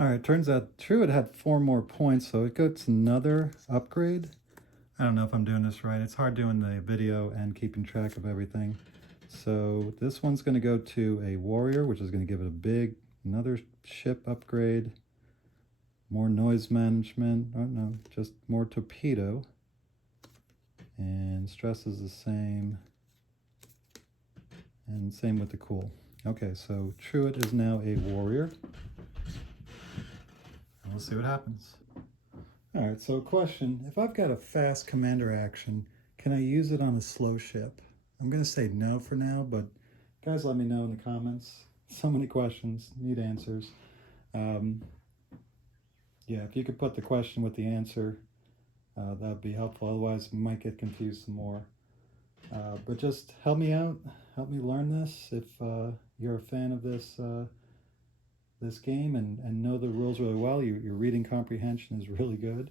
All right, turns out Truett had 4 more points, so it gets another upgrade. I don't know if I'm doing this right. It's hard doing the video and keeping track of everything. So this one's going to go to a warrior, which is going to give it another ship upgrade. More noise management. Oh no, just more torpedo. And stress is the same. And same with the cool. Okay, so Truett is now a warrior. And we'll see what happens. All right, so question, if I've got a fast commander action, can I use it on a slow ship? I'm going to say no for now, but guys, let me know in the comments. So many questions, need answers. Yeah, if you could put the question with the answer, that would be helpful. Otherwise, we might get confused some more. But just help me out, help me learn this. If you're a fan of this game and know the rules really well, your reading comprehension is really good,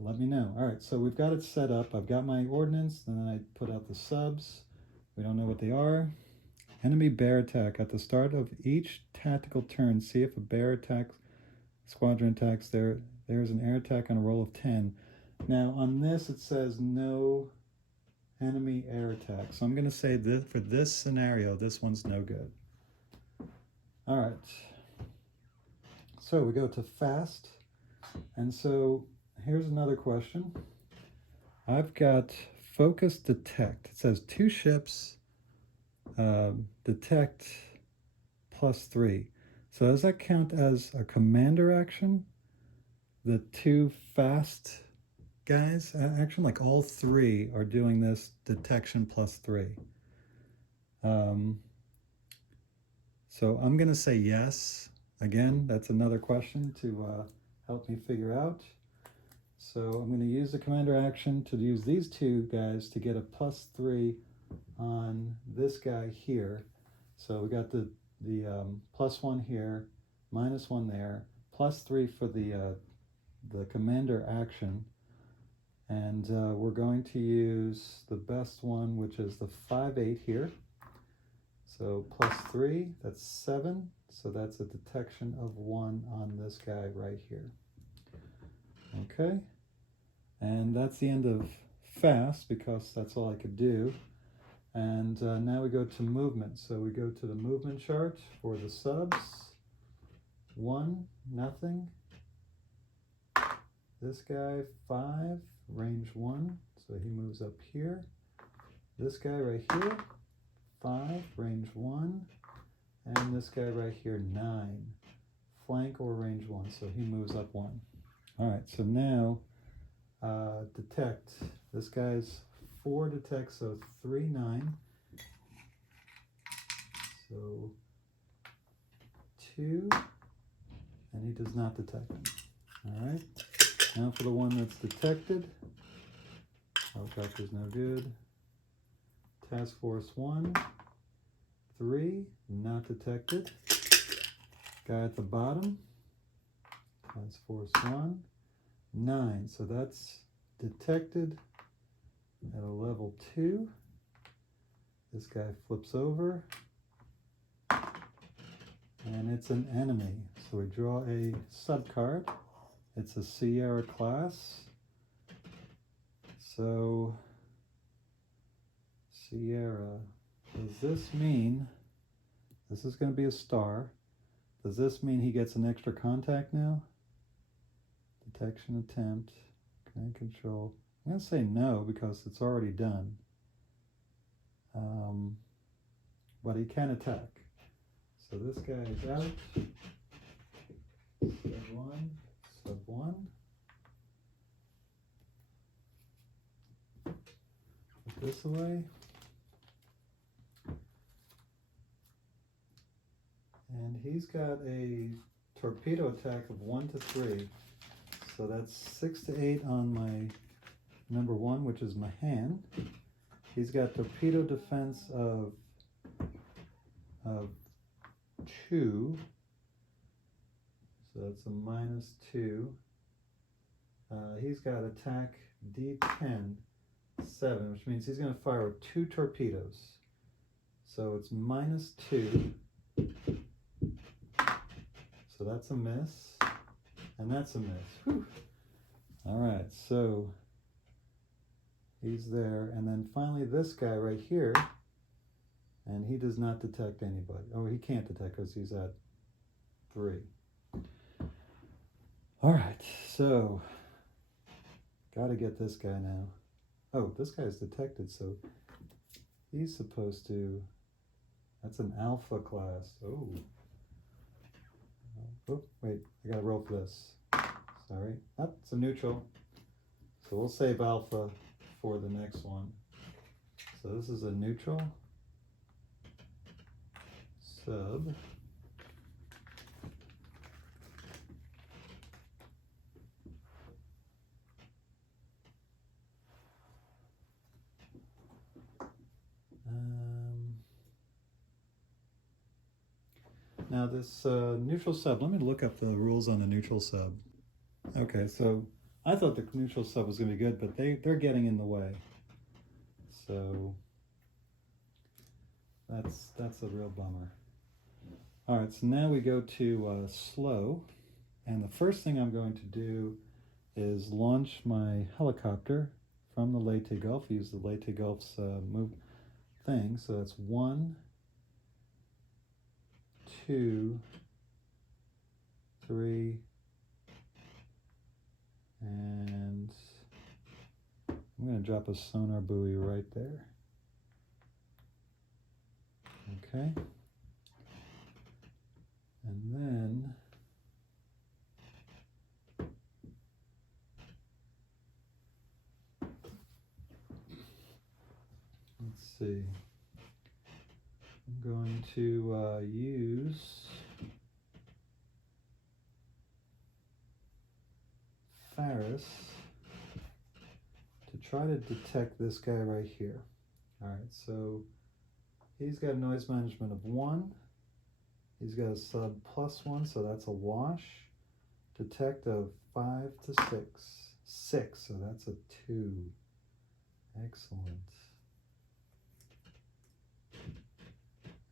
let me know. All right, so we've got it set up. I've got my ordnance, then I put out the subs. We don't know what they are. Enemy bear attack. At the start of each tactical turn, see if a bear attack squadron attacks. There's an air attack on a roll of 10. Now on this it says no enemy air attack. So I'm going to say this for this scenario, this one's no good. All right. So we go to fast. And so here's another question. I've got focus detect. It says 2 ships, detect +3. So does that count as a commander action? The 2 fast guys action, like all 3 are doing this detection +3. So I'm going to say yes. Again, that's another question to help me figure out. So I'm going to use the commander action to use these 2 guys to get a +3 on this guy here. So we got the +1 here, -1 there, +3 for the commander action. And we're going to use the best one, which is the 5/8 here. So +3, that's 7. So that's a detection of 1 on this guy right here. Okay. And that's the end of fast, because that's all I could do. And now we go to movement. So we go to the movement chart for the subs. 1, nothing. This guy, 5, range 1. So he moves up here. This guy right here, 5, range 1. And this guy right here, 9. Flank or range 1. So he moves up 1. All right, so now detect. This guy's 4 detect, so 3, 9. So 2, and he does not detect him. All right, now for the one that's detected. Helicopter's no good. Task Force 1, 3, not detected. Guy at the bottom, Task Force 1, 9. So that's detected at a level 2. This guy flips over, and it's an enemy. So we draw a sub card. It's a Sierra class. So Sierra, does this mean, this is going to be a star. Does this mean he gets an extra contact now? Detection attempt, command control. I'm going to say no because it's already done. But he can attack. So this guy is out. Sub 1. Put this away. And he's got a torpedo attack of 1 to 3. So that's 6 to 8 on my number 1, which is Mahan. He's got torpedo defense of 2. So that's a -2. He's got attack D10, 7, which means he's going to fire with 2 torpedoes. So it's -2. So that's a miss. And that's a miss. Whew. All right, so he's there. And then finally this guy right here, and he does not detect anybody. Oh, he can't detect because he's at 3. All right, so got to get this guy now. Oh, this guy's detected, so he's supposed to, that's an alpha class. Oh, wait, I got to roll for this. Sorry, that's a neutral. So we'll save alpha for the next one. So this is a neutral sub. Now this neutral sub, let me look up the rules on the neutral sub. Okay, so I thought the neutral sub was going to be good, but they're getting in the way. So that's a real bummer. All right, so now we go to slow. And the first thing I'm going to do is launch my helicopter from the Leyte Gulf. Use the Leyte Gulf's move thing. So that's 1, 2, 3, and I'm going to drop a sonar buoy right there. Okay. And then let's see. I'm going to use Ferris to try to detect this guy right here. All right, so he's got a noise management of 1. He's got a sub +1, so that's a wash. Detect of 5 to 6. 6, so that's a 2. Excellent.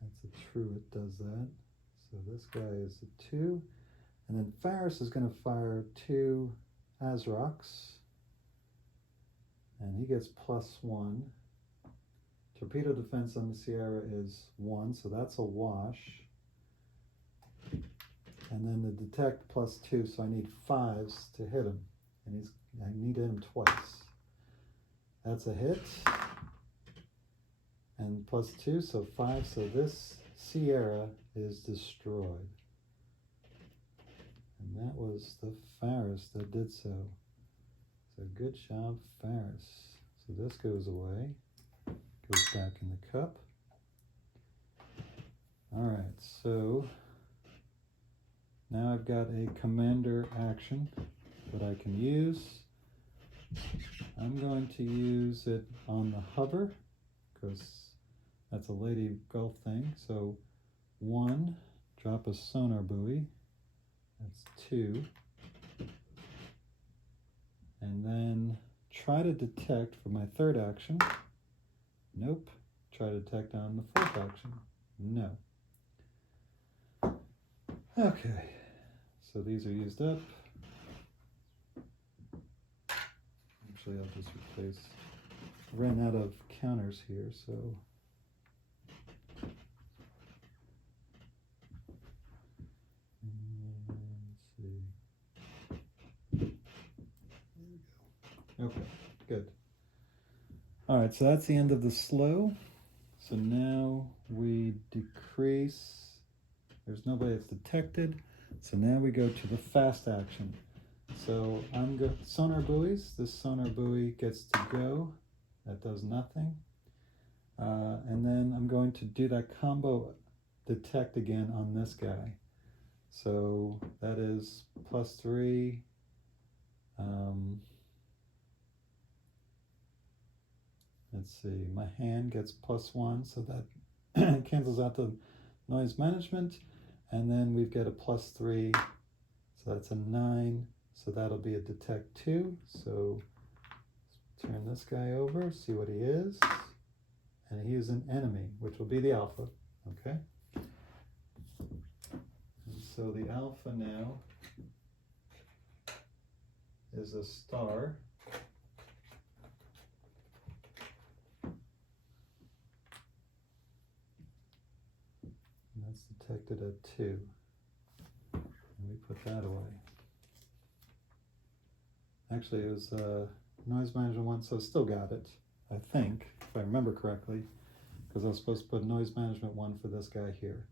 That's a true, it does that. So this guy is a 2. And then Ferris is going to fire 2 ASROCs. And he gets +1. Torpedo defense on the Sierra is 1, so that's a wash. And then the detect +2, so I need 5s to hit him. And I need to hit him twice. That's a hit. And +2, so 5, so this Sierra is destroyed. And that was the Ferris that did so. So good job, Ferris. So this goes away. Goes back in the cup. All right, so now I've got a commander action that I can use. I'm going to use it on the hover because that's a Leyte Gulf thing. So 1, drop a sonar buoy. That's 2. And then try to detect for my 3rd action. Nope. Try to detect on the 4th action. No. Okay. So these are used up. Actually, I'll just replace. I ran out of counters here, so. Let's see. There we go. Okay, good. All right, so that's the end of the slow. So now we decrease. There's nobody that's detected. So now we go to the fast action. So I'm going sonar buoys. This sonar buoy gets to go. That does nothing. And then I'm going to do that combo detect again on this guy. So that is +3. Let's see, my hand gets +1, so that cancels out the noise management. And then we've got a +3, so that's a 9. So that'll be a detect 2. So let's turn this guy over, see what he is. And he is an enemy, which will be the alpha. Okay. Let's so the alpha now is a star. And that's detected at 2. And we put that away. Actually, it was noise management 1, so still got it, I think, if I remember correctly, because I was supposed to put noise management 1 for this guy here.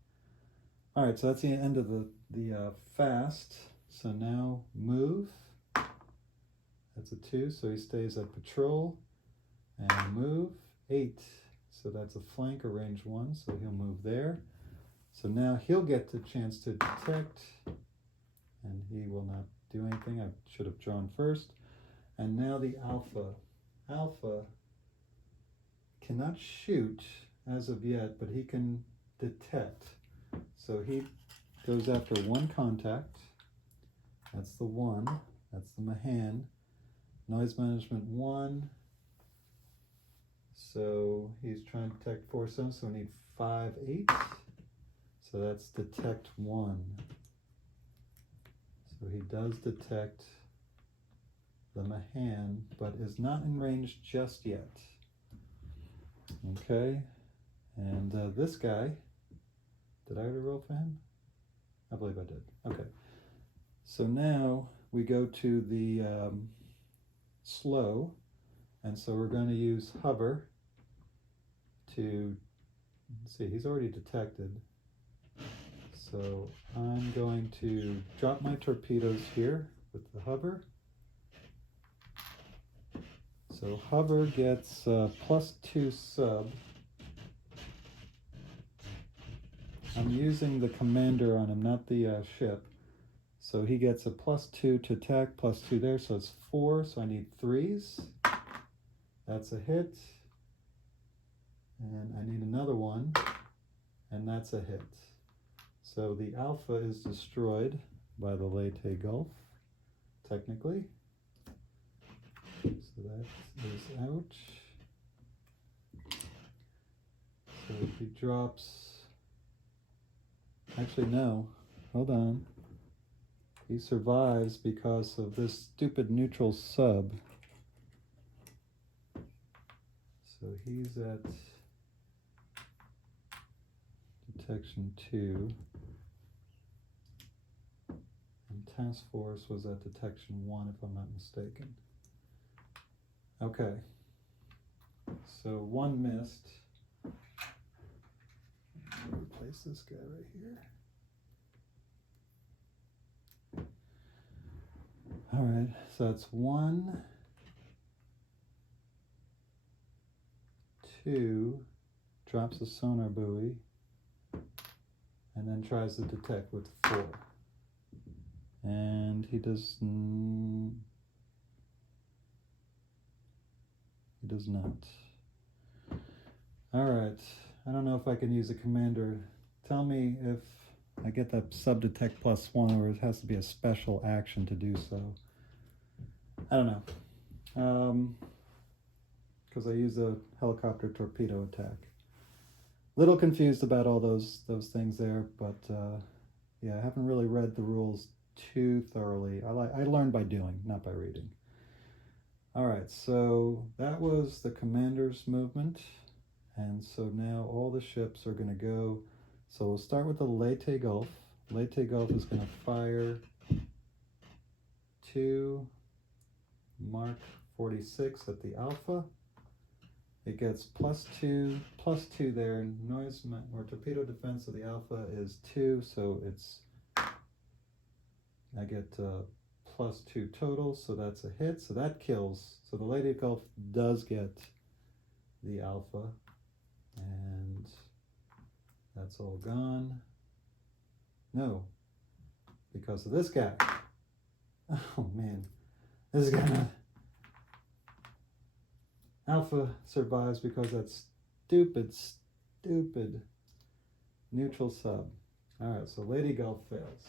All right, so that's the end of the fast. So now move. That's a 2, so he stays at patrol. And move, 8. So that's a flank or range 1, so he'll move there. So now he'll get the chance to detect, and he will not do anything. I should have drawn first. And now the alpha. Alpha cannot shoot as of yet, but he can detect. So he goes after 1 contact. That's the 1. That's the Mahan. Noise management 1. So he's trying to detect 4 sounds, so we need 5, 8. So that's detect 1. So he does detect the Mahan, but is not in range just yet. Okay, and this guy, did I already roll for him? I believe I did. Okay, so now we go to the slow, and so we're going to use hover to, let's see, he's already detected. So I'm going to drop my torpedoes here with the hover. So hover gets +2 sub. I'm using the commander on him, not the ship. So he gets a +2 to attack, +2 there, so it's 4, so I need 3s. That's a hit. And I need another one, and that's a hit. So the alpha is destroyed by the Leyte Gulf, technically. So that is out. So if he drops, actually no, hold on. He survives because of this stupid neutral sub. So he's at detection 2. And task force was at detection 1, if I'm not mistaken. Okay. So 1 missed. Replace this guy right here. All right, so that's 1, 2, drops the sonar buoy, and then tries to detect with 4. And he does not. All right, I don't know if I can use a commander. Tell me if I get that sub-detect +1, or it has to be a special action to do so. I don't know. Because I use a helicopter torpedo attack. Little confused about all those things there, but yeah, I haven't really read the rules too thoroughly. I learned by doing, not by reading. All right, so that was the commander's movement, and so now all the ships are going to go. So we'll start with the Leyte Gulf. Leyte Gulf is going to fire 2 Mark 46 at the Alpha. It gets +2 there. Noise or torpedo defense of the Alpha is 2, so it's, I get +2 total, so that's a hit. So that kills. So the Leyte Gulf does get the Alpha, and that's all gone. No, because of this guy. Oh man, this is gonna. Alpha survives because that stupid neutral sub. All right, so Leyte Gulf fails.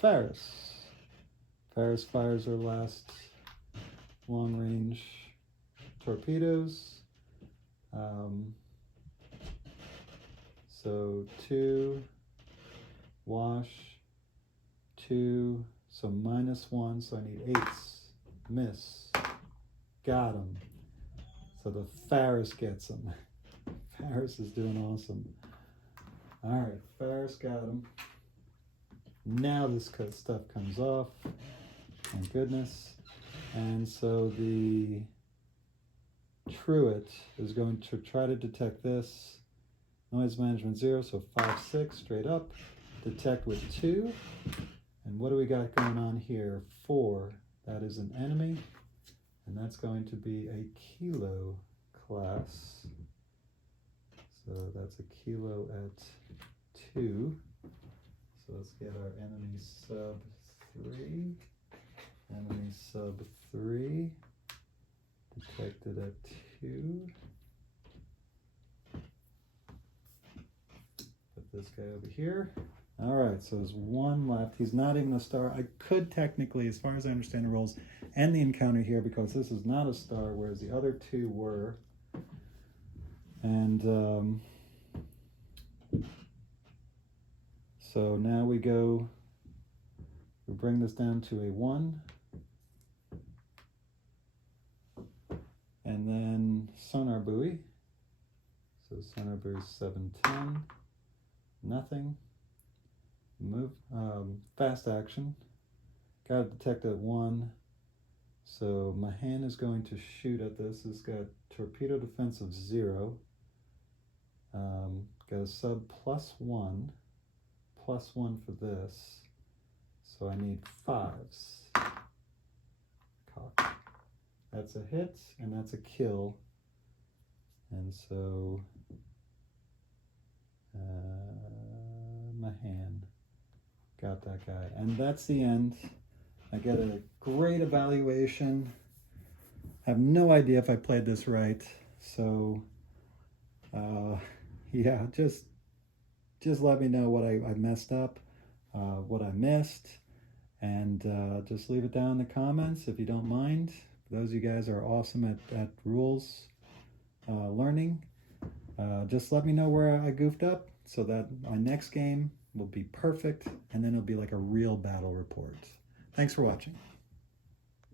Faris fires her last long-range torpedoes. So 2, wash, 2, so -1, so I need 8s. Miss. Got him. So the Ferris gets him. Ferris is doing awesome. All right, Ferris got him. Now this stuff comes off. Thank goodness. And so the Truett is going to try to detect this. Noise management 0, so 5, 6, straight up. Detect with 2. And what do we got going on here? 4. That is an enemy. And that's going to be a kilo class. So that's a kilo at 2. So let's get our enemy sub 3. Enemy sub 3. Detected at 2. Put this guy over here. All right, so there's 1 left. He's not even a star. I could technically, as far as I understand the rules, end the encounter here because this is not a star, whereas the other 2 were. And so now we bring this down to a 1. And then sonar buoy. So sonar buoy 7, 10. Nothing. Move. Fast action. Got to detect at 1. So my hand is going to shoot at this. It's got torpedo defense of 0. Got a sub +1. +1 for this. So I need 5s. Cock. That's a hit, and that's a kill. And so my hand got that guy. And that's the end. I get a great evaluation. I have no idea if I played this right. So yeah, just let me know what I messed up, what I missed, and just leave it down in the comments if you don't mind. Those of you guys are awesome at rules learning. Just let me know where I goofed up so that my next game will be perfect, and then it'll be like a real battle report. Thanks for watching.